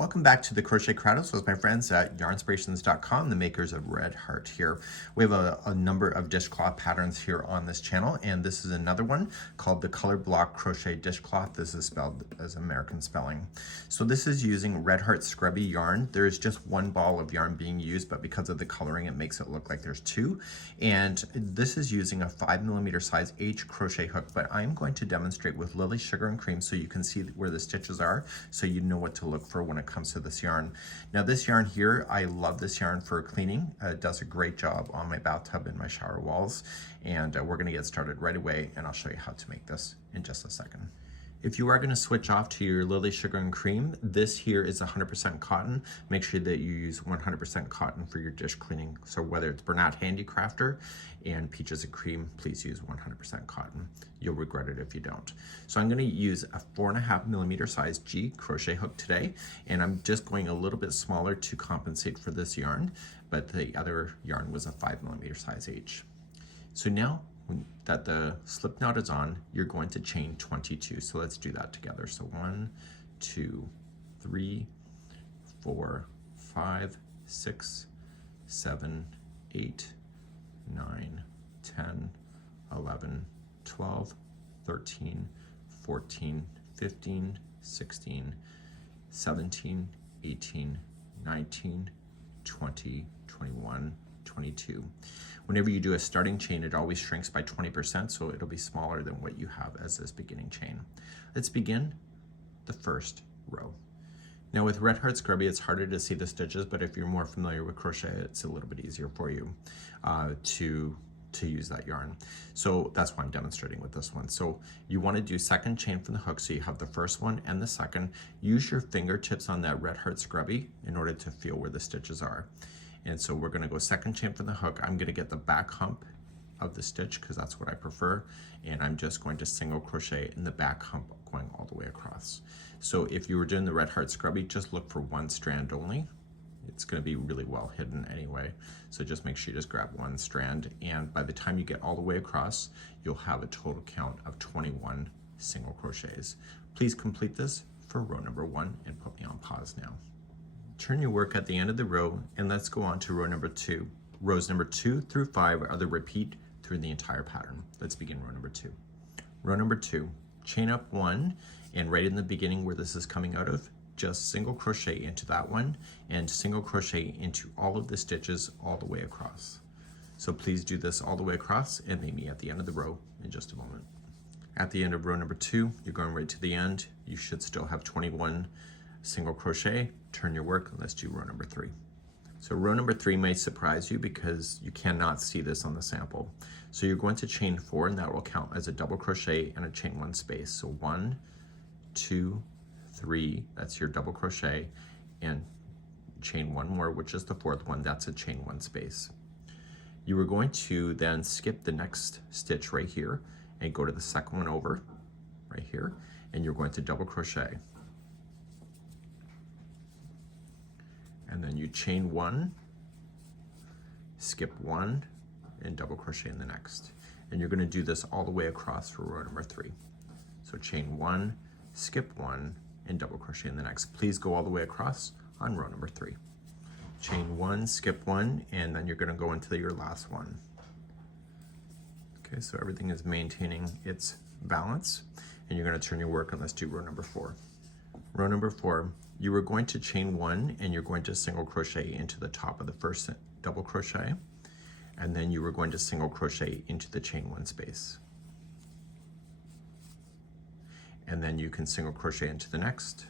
Welcome back to the Crochet Crowdhouse with my friends at yarnspirations.com, the makers of Red Heart here. We have a number of dishcloth patterns here on this channel, and this is another one called the Color Block Crochet Dishcloth. This is spelled as American spelling. So this is using Red Heart Scrubby Yarn. There is just one ball of yarn being used, but because of the coloring, it makes it look like there's two. And this is using a 5mm size H crochet hook, but I'm going to demonstrate with Lily Sugar and Cream so you can see where the stitches are, so you know what to look for when it comes to this yarn. Now this yarn here, I love this yarn for cleaning. It does a great job on my bathtub and my shower walls. And we're gonna get started right away, and I'll show you how to make this in just a second. If you are going to switch off to your Lily Sugar and Cream, this here is 100% cotton. Make sure that you use 100% cotton for your dish cleaning. So whether it's Bernat Handicrafter and Peaches and Cream, please use 100% cotton. You'll regret it if you don't. So I'm going to use a 4.5mm size G crochet hook today, and I'm just going a little bit smaller to compensate for this yarn, but the other yarn was a 5mm size H. So now that the slip knot is on, you're going to chain 22. So let's do that together. So 1, 2, 3, 4, 5, 6, 7, 8, 9, 10, 11, 12, 13, 14, 15, 16, 17, 18, 19, 20, 21, 22. Whenever you do a starting chain, it always shrinks by 20%, so it'll be smaller than what you have as this beginning chain. Let's begin the first row. Now with Red Heart Scrubby, it's harder to see the stitches, but if you're more familiar with crochet, it's a little bit easier for you to use that yarn. So that's why I'm demonstrating with this one. So you want to do second chain from the hook, so you have the first one and the second. Use your fingertips on that Red Heart Scrubby in order to feel where the stitches are. And so we're going to go second chain from the hook. I'm going to get the back hump of the stitch because that's what I prefer, and I'm just going to single crochet in the back hump going all the way across. So if you were doing the Red Heart Scrubby, just look for one strand only. It's going to be really well hidden anyway, so just make sure you just grab one strand, and by the time you get all the way across, you'll have a total count of 21 single crochets. Please complete this for row number 1 and put me on pause now. Turn your work at the end of the row, and let's go on to row number 2. Rows number 2 through 5 are the repeat through the entire pattern. Let's begin row number 2. Row number 2, chain up 1, and right in the beginning where this is coming out of, just single crochet into that one and single crochet into all of the stitches all the way across. So please do this all the way across and meet me at the end of the row in just a moment. At the end of row number 2, you're going right to the end. You should still have 21 single crochet. Turn your work, and let's do row number 3. So row number 3 may surprise you because you cannot see this on the sample. So you're going to chain 4, and that will count as a double crochet and a chain 1 space. So 1, 2, 3, that's your double crochet, and chain 1 more, which is the 4th one, that's a chain 1 space. You are going to then skip the next stitch right here and go to the second one over right here, and you're going to double crochet. And then you chain 1, skip 1, and double crochet in the next. And you're going to do this all the way across for row number 3. So chain 1, skip 1, and double crochet in the next. Please go all the way across on row number 3. Chain 1, skip 1, and then you're going to go into your last one. Okay, so everything is maintaining its balance, and you're going to turn your work, and let's do row number 4. Row number 4, you are going to chain 1, and you're going to single crochet into the top of the first double crochet, and then you are going to single crochet into the chain 1 space. And then you can single crochet into the next,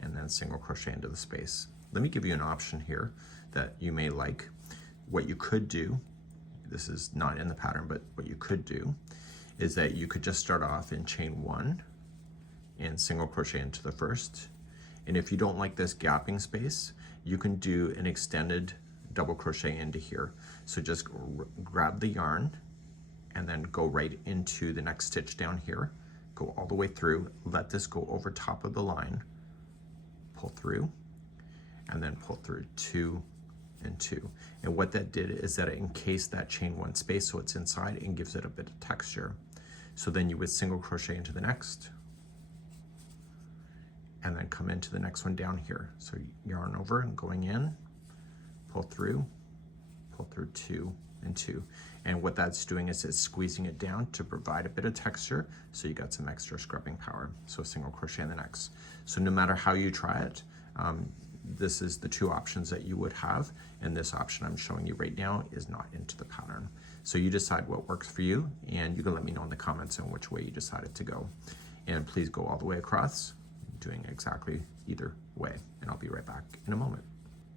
and then single crochet into the space. Let me give you an option here that you may like. What you could do, this is not in the pattern, but what you could do is that you could just start off in chain 1 and single crochet into the first. And if you don't like this gapping space, you can do an extended double crochet into here. So just grab the yarn and then go right into the next stitch down here, go all the way through, let this go over top of the line, pull through, and then pull through 2 and 2. And what that did is that it encased that chain 1 space so it's inside and gives it a bit of texture. So then you would single crochet into the next, and then come into the next one down here. So yarn over and going in, pull through 2 and 2. And what that's doing is it's squeezing it down to provide a bit of texture, so you got some extra scrubbing power. So single crochet in the next. So no matter how you try it, this is the 2 options that you would have, and this option I'm showing you right now is not into the pattern. So you decide what works for you, and you can let me know in the comments on which way you decided to go. And please go all the way across, doing exactly either way, and I'll be right back in a moment.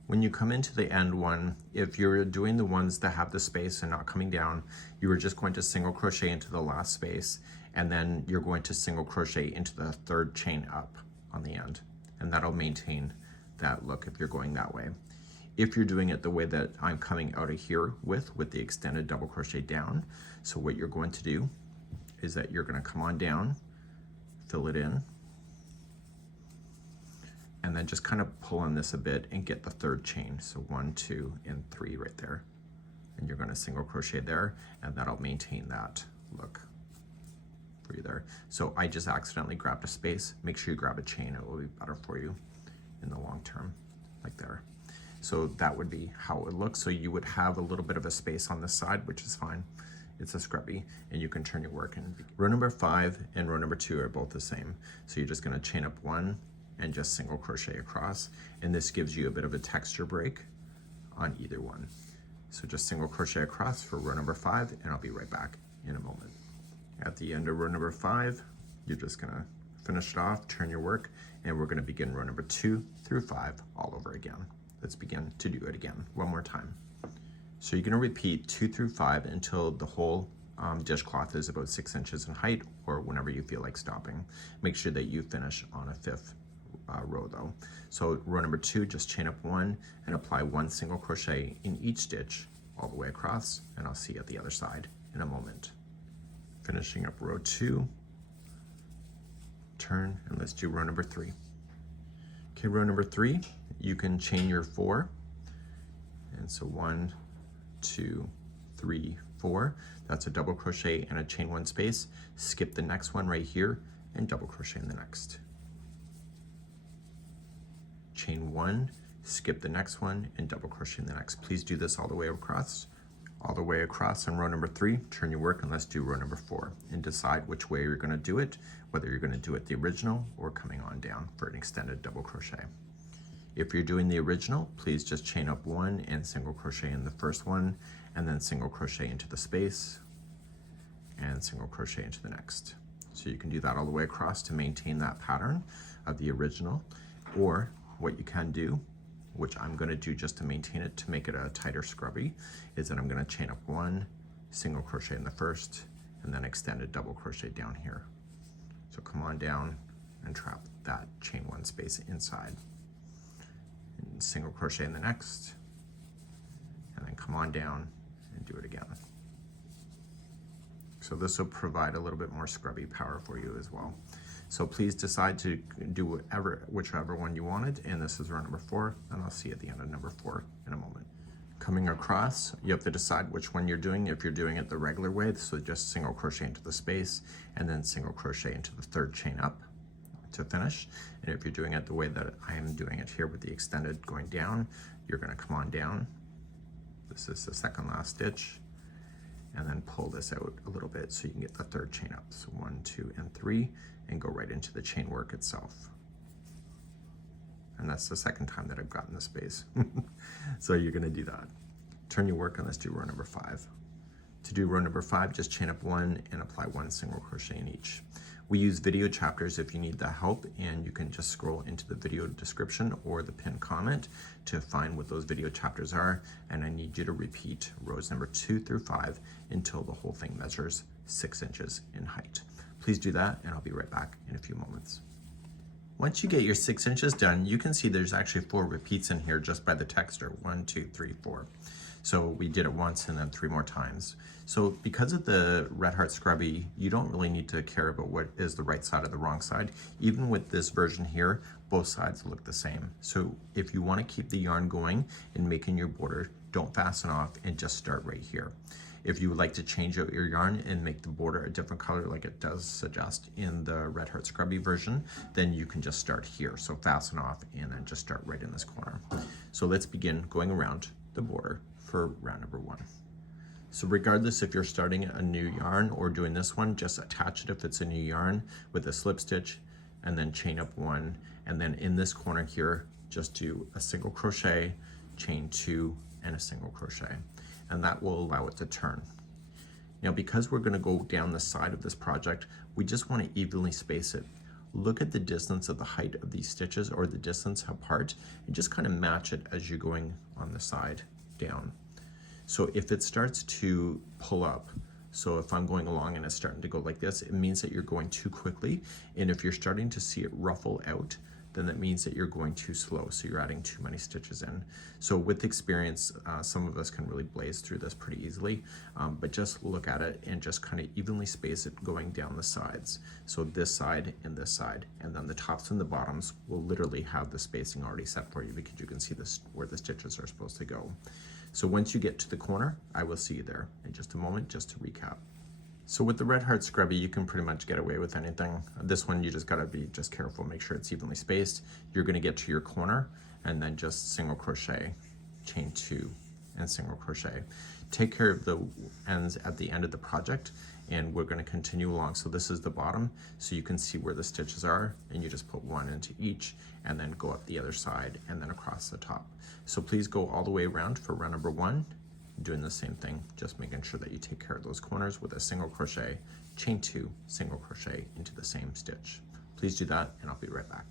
When you come into the end one, if you're doing the ones that have the space and not coming down, you are just going to single crochet into the last space, and then you're going to single crochet into the 3rd chain up on the end, and that'll maintain that look if you're going that way. If you're doing it the way that I'm coming out of here with the extended double crochet down, so what you're going to do is that you're going to come on down, fill it in, and then just kind of pull on this a bit and get the 3rd chain. So 1, 2, and 3 right there. And you're going to single crochet there, and that'll maintain that look for you there. So I just accidentally grabbed a space. Make sure you grab a chain, it will be better for you in the long term, like there. So that would be how it would look. So you would have a little bit of a space on this side, which is fine. It's a scrubby, and you can turn your work in. Row number 5 and row number 2 are both the same. So you're just going to chain up 1 and just single crochet across, and this gives you a bit of a texture break on either one. So just single crochet across for row number 5, and I'll be right back in a moment. At the end of row number 5, you're just going to finish it off, turn your work, and we're going to begin row number 2 through 5 all over again. Let's begin to do it again one more time. So you're going to repeat 2 through 5 until the whole dishcloth is about 6 inches in height, or whenever you feel like stopping. Make sure that you finish on a 5th row though. So row number 2, just chain up 1 and apply 1 single crochet in each stitch all the way across, and I'll see you at the other side in a moment. Finishing up row 2, turn, and let's do row number 3. Okay, row number 3, you can chain your 4, and so 1, 2, 3, 4. That's a double crochet and a chain 1 space. Skip the next one right here and double crochet in the next. Chain 1, skip the next one, and double crochet in the next. Please do this all the way across. All the way across on row number 3, turn your work, and let's do row number 4, and decide which way you're going to do it, whether you're going to do it the original or coming on down for an extended double crochet. If you're doing the original, please just chain up 1 and single crochet in the first one, and then single crochet into the space, and single crochet into the next. So you can do that all the way across to maintain that pattern of the original, or what you can do, which I'm going to do just to maintain it, to make it a tighter scrubby, is that I'm going to chain up 1, single crochet in the first, and then extended double crochet down here. So come on down and trap that chain 1 space inside, and single crochet in the next, and then come on down and do it again. So this will provide a little bit more scrubby power for you as well. So please decide to do whichever one you wanted, and this is row number 4, and I'll see you at the end of number 4 in a moment. Coming across, you have to decide which one you're doing. If you're doing it the regular way, so just single crochet into the space, and then single crochet into the 3rd chain up to finish. And if you're doing it the way that I am doing it here with the extended going down, you're going to come on down. This is the 2nd last stitch, and then pull this out a little bit so you can get the 3rd chain up. So 1, 2, and 3, and go right into the chain work itself. And that's the 2nd time that I've gotten the space. So you're going to do that. Turn your work, and let's do row number 5. To do row number 5, just chain up 1 and apply 1 single crochet in each. We use video chapters if you need that help, and you can just scroll into the video description or the pinned comment to find what those video chapters are. And I need you to repeat rows number 2 through 5 until the whole thing measures 6 inches in height. Please do that, and I'll be right back in a few moments. Once you get your 6 inches done, you can see there's actually 4 repeats in here just by the texture. 1, 2, 3, 4. So we did it once and then 3 more times. So because of the Red Heart Scrubby, you don't really need to care about what is the right side or the wrong side. Even with this version here, both sides look the same. So if you want to keep the yarn going and making your border, don't fasten off and just start right here. If you would like to change out your yarn and make the border a different color like it does suggest in the Red Heart Scrubby version, then you can just start here. So fasten off and then just start right in this corner. So let's begin going around the border for round number 1. So regardless if you're starting a new yarn or doing this one, just attach it if it's a new yarn with a slip stitch and then chain up 1. And then in this corner here, just do a single crochet, chain 2, and a single crochet. And that will allow it to turn. Now, because we're gonna go down the side of this project, we just wanna evenly space it. Look at the distance of the height of these stitches or the distance apart and just kind of match it as you're going on the side down. So if it starts to pull up, so if I'm going along and it's starting to go like this, it means that you're going too quickly. And if you're starting to see it ruffle out, then that means that you're going too slow. So you're adding too many stitches in. So with experience, some of us can really blaze through this pretty easily, but just look at it and just kind of evenly space it going down the sides. So this side, and then the tops and the bottoms will literally have the spacing already set for you because you can see this where the stitches are supposed to go. So once you get to the corner, I will see you there in just a moment, just to recap. So with the Red Heart Scrubby, you can pretty much get away with anything. This one, you just gotta be just careful, make sure it's evenly spaced. You're gonna get to your corner and then just single crochet, chain 2, and single crochet. Take care of the ends at the end of the project, and we're gonna continue along. So this is the bottom, so you can see where the stitches are, and you just put 1 into each, and then go up the other side, and then across the top. So please go all the way around for round number 1, doing the same thing, just making sure that you take care of those corners with a single crochet, chain 2, single crochet into the same stitch. Please do that, and I'll be right back.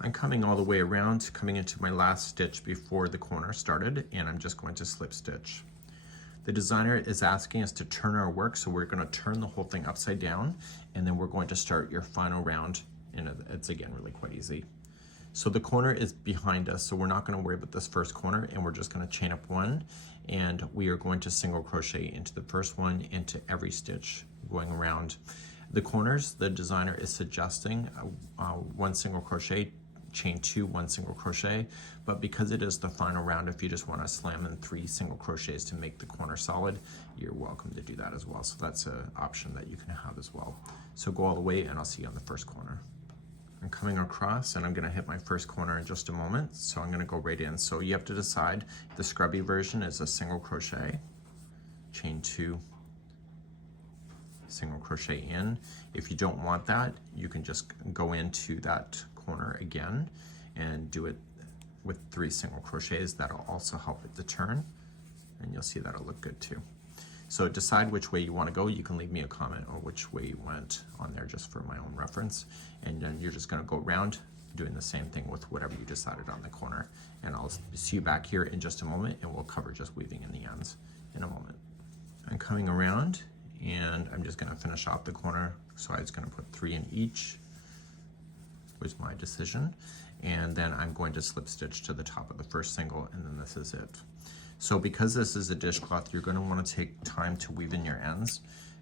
I'm coming all the way around, coming into my last stitch before the corner started, and I'm just going to slip stitch. The designer is asking us to turn our work, so we're going to turn the whole thing upside down, and then we're going to start your final round, and it's again really quite easy. So the corner is behind us, so we're not going to worry about this first corner, and we're just going to chain up 1, and we are going to single crochet into the first one, into every stitch going around. The corners, the designer is suggesting 1 single crochet, chain 2, 1 single crochet, but because it is the final round, if you just want to slam in 3 single crochets to make the corner solid, you're welcome to do that as well. So that's an option that you can have as well. So go all the way, and I'll see you on the first corner. I'm coming across, and I'm going to hit my first corner in just a moment, so I'm going to go right in. So you have to decide, the scrubby version is a single crochet, chain 2, single crochet in. If you don't want that, you can just go into that corner again and do it with 3 single crochets. That'll also help it to turn, and you'll see that'll look good too. So decide which way you want to go. You can leave me a comment on which way you went on there, just for my own reference. And then you're just going to go around doing the same thing with whatever you decided on the corner. And I'll see you back here in just a moment, and we'll cover just weaving in the ends in a moment. I'm coming around, and I'm just going to finish off the corner. So I was going to put 3 in each, was my decision. And then I'm going to slip stitch to the top of the first single, and then this is it. So because this is a dishcloth, you're going to want to take time to weave in your ends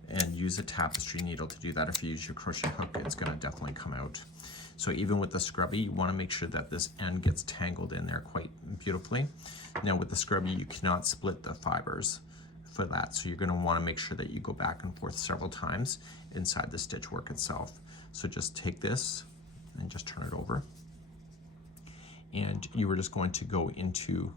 and use a tapestry needle to do that. If you use your crochet hook, it's going to definitely come out. So even with the scrubby, you want to make sure that this end gets tangled in there quite beautifully. Now with the scrubby, you cannot split the fibers for that. So you're going to want to make sure that you go back and forth several times inside the stitch work itself. So just take this and just turn it over. And you were just going to go into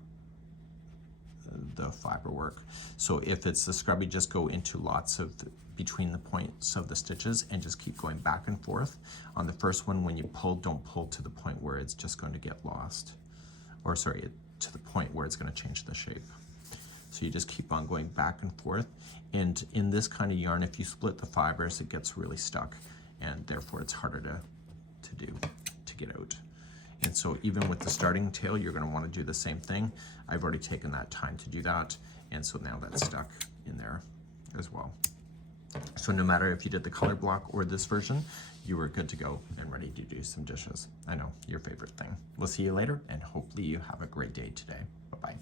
the fiber work. So if it's the scrubby, just go into lots of between the points of the stitches and just keep going back and forth. On the first one, when you pull, don't pull to the point where it's just going to get lost, or sorry, to the point where it's going to change the shape. So you just keep on going back and forth. And in this kind of yarn, if you split the fibers, it gets really stuck, and therefore it's harder to get out. And so even with the starting tail, you're going to want to do the same thing. I've already taken that time to do that, and so now that's stuck in there as well. So no matter if you did the color block or this version, you were good to go and ready to do some dishes. I know, your favorite thing. We'll see you later, and hopefully you have a great day today. Bye-bye.